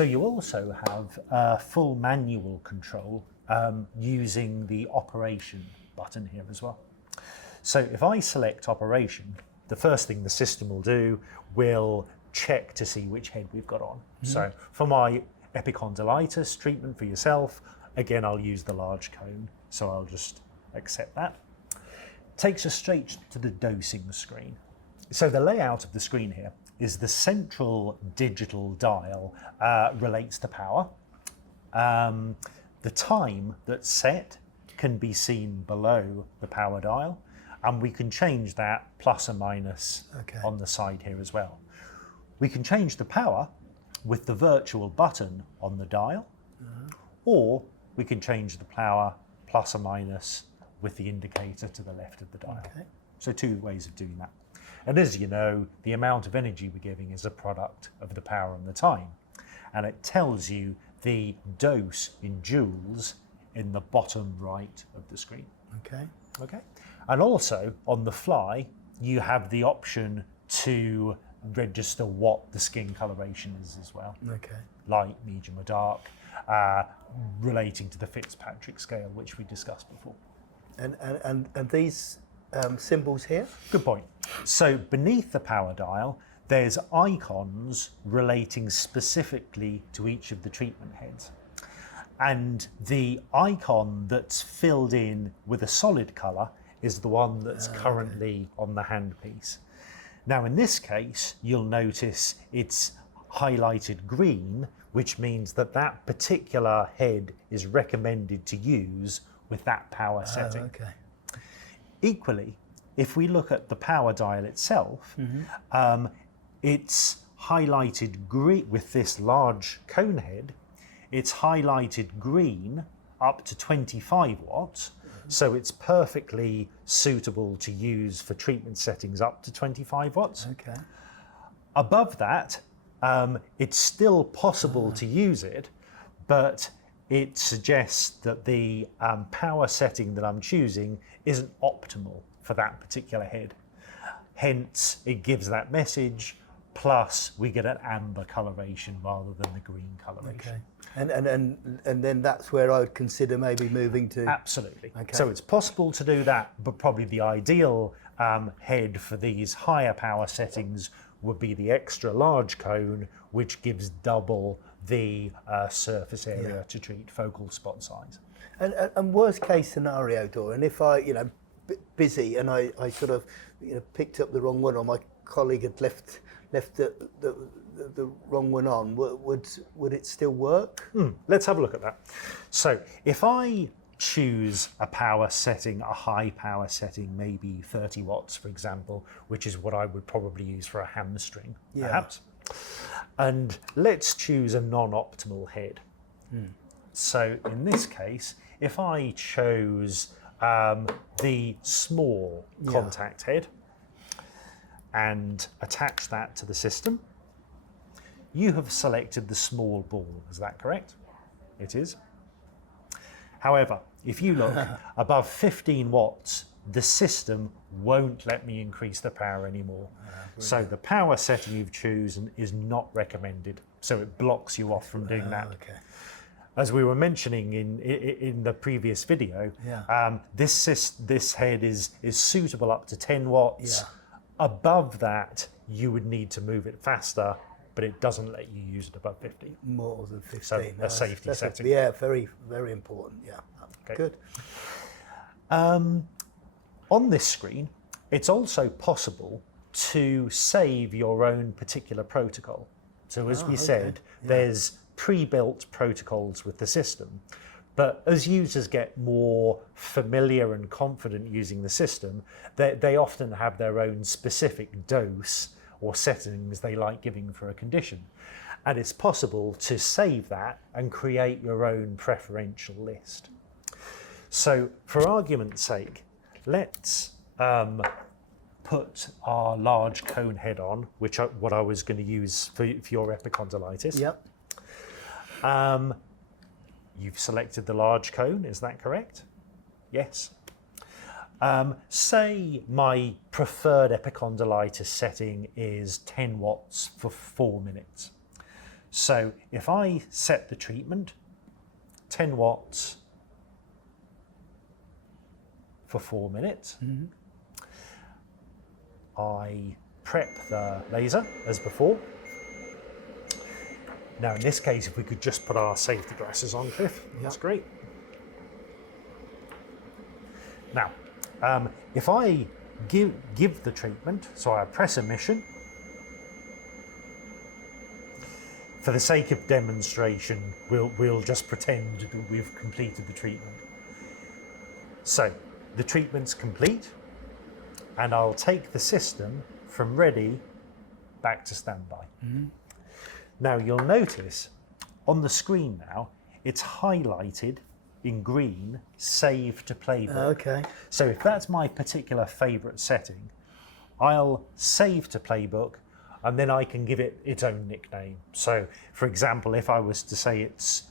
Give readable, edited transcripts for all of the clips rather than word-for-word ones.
So you also have full manual control using the operation button here as well. So if I select operation, the first thing the system will do will check to see which head we've got on. So for my epicondylitis treatment for yourself, again, I'll use the large cone. So I'll just accept that. Takes us straight to the dosing screen. So the layout of the screen here is the central digital dial relates to power. The time that's set can be seen below the power dial, and we can change that plus or minus on the side here as well. We can change the power with the virtual button on the dial, or we can change the power plus or minus with the indicator to the left of the dial. So two ways of doing that. And as you know, the amount of energy we're giving is a product of the power and the time. And it tells you the dose in joules in the bottom right of the screen. Okay. And also on the fly, you have the option to register what the skin coloration is as well. Light, medium or dark, relating to the Fitzpatrick scale, which we discussed before. And these symbols here? Good point. So beneath the power dial, there's icons relating specifically to each of the treatment heads. And the icon that's filled in with a solid colour is the one that's currently on the handpiece. Now in this case, you'll notice it's highlighted green, which means that that particular head is recommended to use with that power setting. Equally, if we look at the power dial itself, it's highlighted green with this large cone head. It's highlighted green up to 25 watts, so it's perfectly suitable to use for treatment settings up to 25 watts. Above that, it's still possible to use it, but it suggests that the power setting that I'm choosing isn't optimal for that particular head. Hence, it gives that message, plus we get an amber coloration rather than the green coloration. And then that's where I would consider maybe moving to? Absolutely. So it's possible to do that, but probably the ideal head for these higher power settings would be the extra large cone, which gives double the surface area to treat focal spot size. And worst case scenario, Dorian, if I, busy and I sort of, picked up the wrong one, or my colleague had left the wrong one on, would it still work? Let's have a look at that. So if I choose a power setting, a high power setting, maybe 30 watts, for example, which is what I would probably use for a hamstring, perhaps. And let's choose a non-optimal head. So in this case, if I chose the small contact head and attach that to the system, you have selected the small ball, is that correct? It is. However, if you look above 15 watts, the system won't let me increase the power anymore. So the power setting you've chosen is not recommended. So it blocks you off from doing that. As we were mentioning in the previous video, this head is suitable up to 10 watts. Above that, you would need to move it faster, but it doesn't let you use it above 50. More than 15. So a safety setting. Very, very important. Good. On this screen, it's also possible to save your own particular protocol. So as we said, there's pre-built protocols with the system, but as users get more familiar and confident using the system, they often have their own specific dose or settings they like giving for a condition. And it's possible to save that and create your own preferential list. So for argument's sake, let's put our large cone head on, what I was going to use for your epicondylitis. You've selected the large cone, is that correct? Yes. Say my preferred epicondylitis setting is 10 watts for 4 minutes. So if I set the treatment, 10 watts for 4 minutes, I prep the laser as before. Now in this case, if we could just put our safety glasses on, Cliff, that's great. Now, if I give the treatment, so I press emission, for the sake of demonstration, we'll just pretend that we've completed the treatment. So the treatment's complete, and I'll take the system from ready back to standby. Now you'll notice on the screen now, it's highlighted in green, save to playbook. Okay. So if that's my particular favorite setting, I'll save to playbook, and then I can give it its own nickname. So for example, if I was to say it's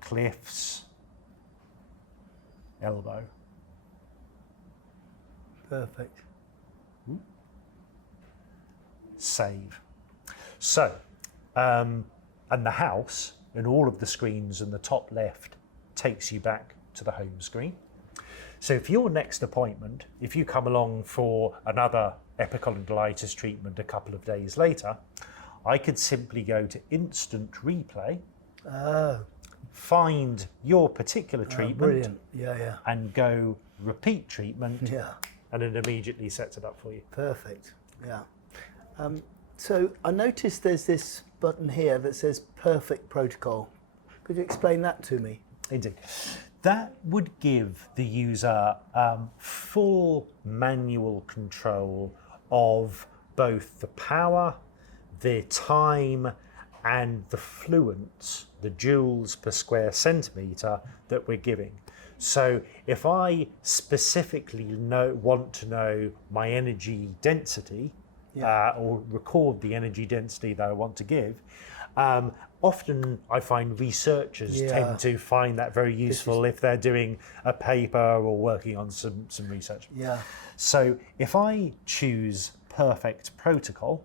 Cliff's elbow. Perfect. Save. So, and the house and all of the screens in the top left takes you back to the home screen. So for your next appointment, if you come along for another epicondylitis treatment a couple of days later, I could simply go to instant replay, find your particular treatment, Brilliant. Yeah. and go repeat treatment, Yeah. and it immediately sets it up for you. Perfect. Yeah. So I noticed there's this button here that says perfect protocol. Could you explain that to me? Indeed. That would give the user full manual control of both the power, the time, and the fluence, the joules per square centimetre that we're giving. So if I specifically want to know my energy density, or record the energy density that I want to give, often I find researchers tend to find that very useful if they're doing a paper or working on some research. Yeah. So if I choose perfect protocol,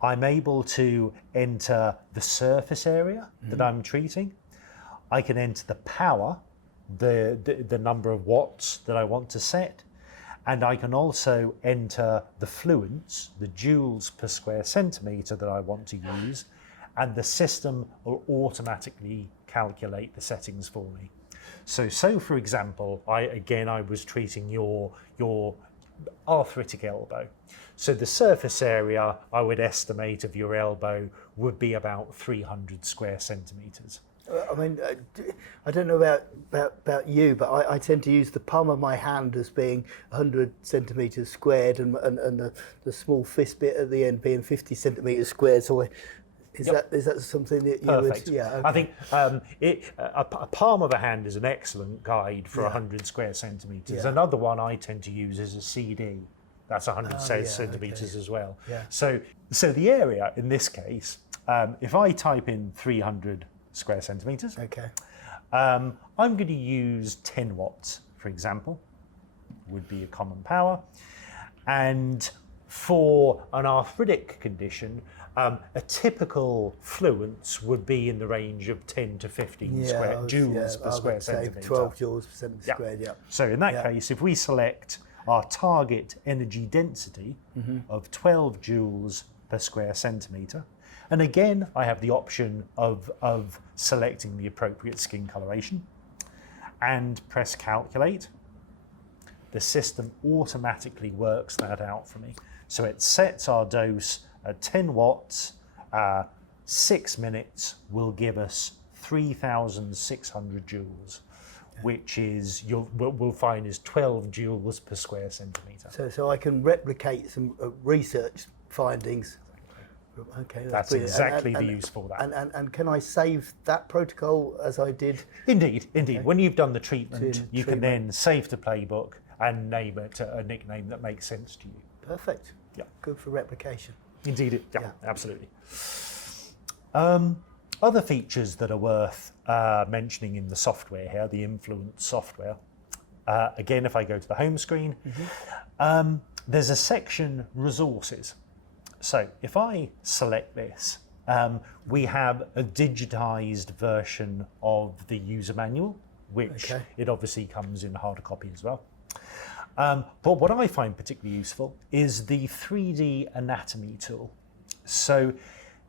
I'm able to enter the surface area that I'm treating. I can enter the power, the number of watts that I want to set. And I can also enter the fluence, the joules per square centimetre that I want to use, and the system will automatically calculate the settings for me. So for example, I was treating your arthritic elbow. So the surface area I would estimate of your elbow would be about 300 square centimetres. I mean, I don't know about you, but I tend to use the palm of my hand as being 100 centimetres squared, and the small fist bit at the end being 50 centimetres squared. So is that something that you Perfect. would? Yeah. Okay. I think a palm of a hand is an excellent guide for 100 square centimetres. Yeah. Another one I tend to use is a CD. That's 100 centimetres as well. Yeah. So the area in this case, if I type in 300 square centimetres, I'm going to use 10 watts, for example, would be a common power. And for an arthritic condition, a typical fluence would be in the range of 10 to 15 joules per square centimetre. 12 joules per centimetre squared, yeah. So in that case, if we select our target energy density of 12 joules per square centimetre, and again, I have the option of selecting the appropriate skin coloration and press calculate. The system automatically works that out for me. So it sets our dose at 10 watts, 6 minutes will give us 3,600 joules, which is, we'll find is 12 joules per square centimetre. So I can replicate some research findings. Okay, that's exactly the use for that. And can I save that protocol as I did? Indeed. Okay. When you've done the treatment, you can then save the playbook and name it a nickname that makes sense to you. Perfect. Yeah. Good for replication. Indeed. Absolutely. Other features that are worth mentioning in the software here, the Influence software. Again, if I go to the home screen, there's a section resources. So if I select this, We have a digitized version of the user manual, which it obviously comes in harder copy as well. But what I find particularly useful is the 3D anatomy tool. So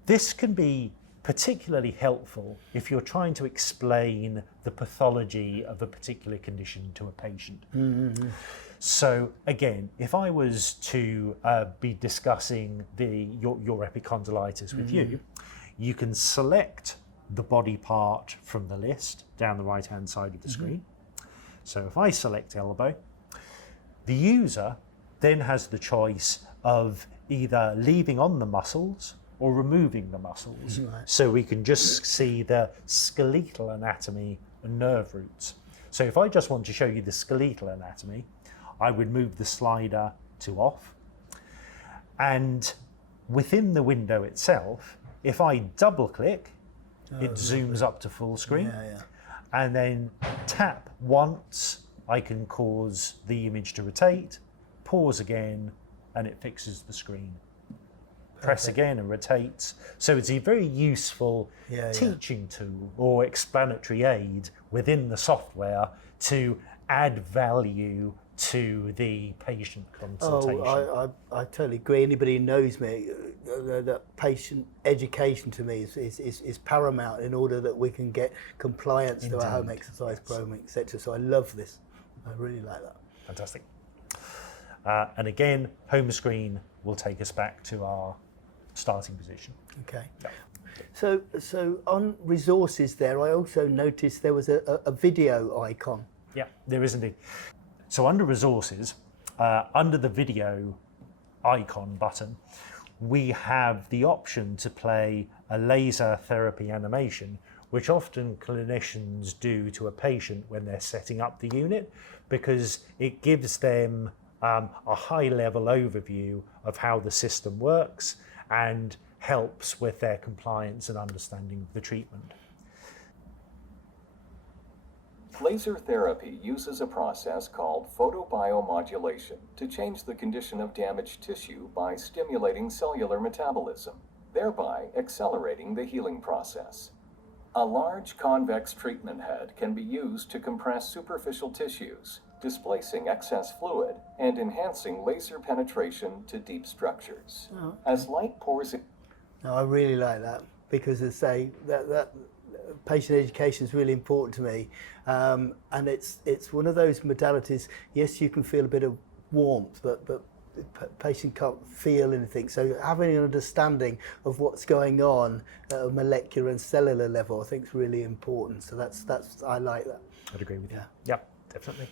this can be particularly helpful if you're trying to explain the pathology of a particular condition to a patient. So again, if I was to be discussing your epicondylitis with you, you can select the body part from the list down the right-hand side of the screen. So if I select elbow, the user then has the choice of either leaving on the muscles or removing the muscles. So we can just see the skeletal anatomy and nerve roots. So if I just want to show you the skeletal anatomy, I would move the slider to off. And within the window itself, if I double click, it zooms up to full screen. And then tap once, I can cause the image to rotate, pause again, and it fixes the screen. Press again and rotates. So it's a very useful teaching tool or explanatory aid within the software to add value to the patient consultation. I totally agree. Anybody who knows me, that patient education to me is paramount in order that we can get compliance to our home exercise program, etc. So I love this. I really like that. Fantastic. And again, home screen will take us back to our starting position. Okay. So on resources there, I also noticed there was a video icon. Yeah, there is indeed. So under resources, under the video icon button, we have the option to play a laser therapy animation, which often clinicians do to a patient when they're setting up the unit, because it gives them a high-level overview of how the system works and helps with their compliance and understanding of the treatment. Laser therapy uses a process called photobiomodulation to change the condition of damaged tissue by stimulating cellular metabolism, thereby accelerating the healing process. A large convex treatment head can be used to compress superficial tissues, displacing excess fluid and enhancing laser penetration to deep structures. As light pours in... No, I really like that, because as I say, that patient education is really important to me, and it's one of those modalities. Yes, you can feel a bit of warmth, but the patient can't feel anything. So having an understanding of what's going on at a molecular and cellular level, I think is really important. So that's I like that. I'd agree with you. Yeah, definitely.